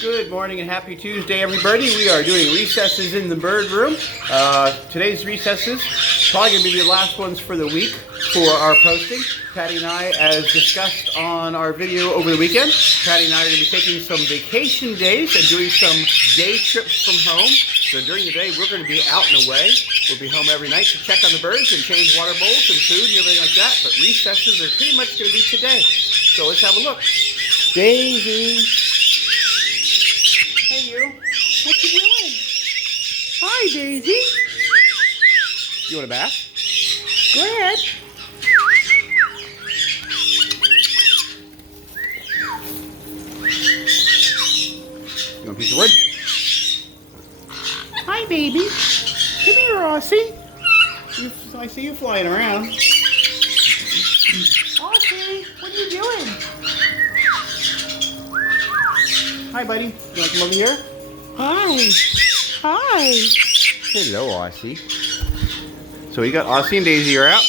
Good morning and happy Tuesday, everybody. We are doing recesses in the bird room. Today's recesses probably going to be the last ones for the week for our posting. Patti and I, as discussed on our video over the weekend, Patti and I are going to be taking some vacation days and doing some day trips from home. So during the day, we're going to be out and away. We'll be home every night to check on the birds and change water bowls and food and everything like that. But recesses are pretty much going to be today. So let's have a look. Daisy. Hey, you. What you doing? Hi, Daisy. You want a bath? Go ahead. You want a piece of wood? Hi, baby. Come here, Aussie. I see you flying around. Aussie, what are you doing? Hi, buddy. You want to come over here? Hi. Hi. Hello, Aussie. So we got Aussie and Daisy are out.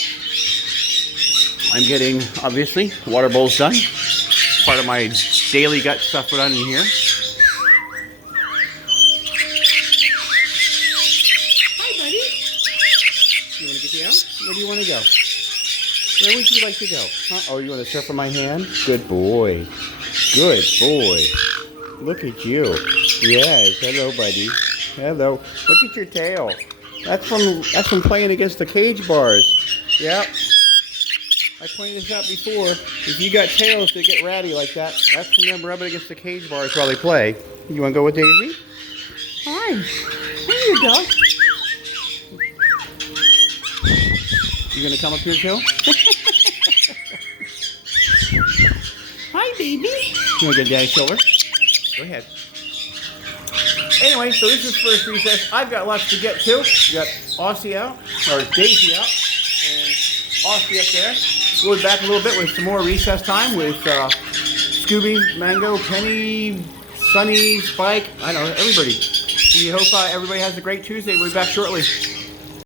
I'm getting, obviously, water bowls done. Part of my daily gut stuff done in here. Hi, buddy. You want to get you out? Where do you want to go? Where would you like to go? Huh? Oh, you want to surf on my hand? Good boy. Good boy. Look at you. Yes, hello, buddy. Hello. Look at your tail. That's from playing against the cage bars. Yep. I pointed this out before. If you got tails that get ratty like that, that's from them rubbing against the cage bars while they play. You want to go with Daisy? Hi. Here you go. You gonna come up here too? Hi, baby. You want to get Daddy's shoulder? Go ahead. Anyway, so this is first recess. I've got lots to get to. We got Aussie out, or Daisy out, and Aussie up there. We'll be back a little bit with some more recess time with Scooby, Mango, Penny, Sunny, Spike. I don't know, everybody. We hope everybody has a great Tuesday. We'll be back shortly.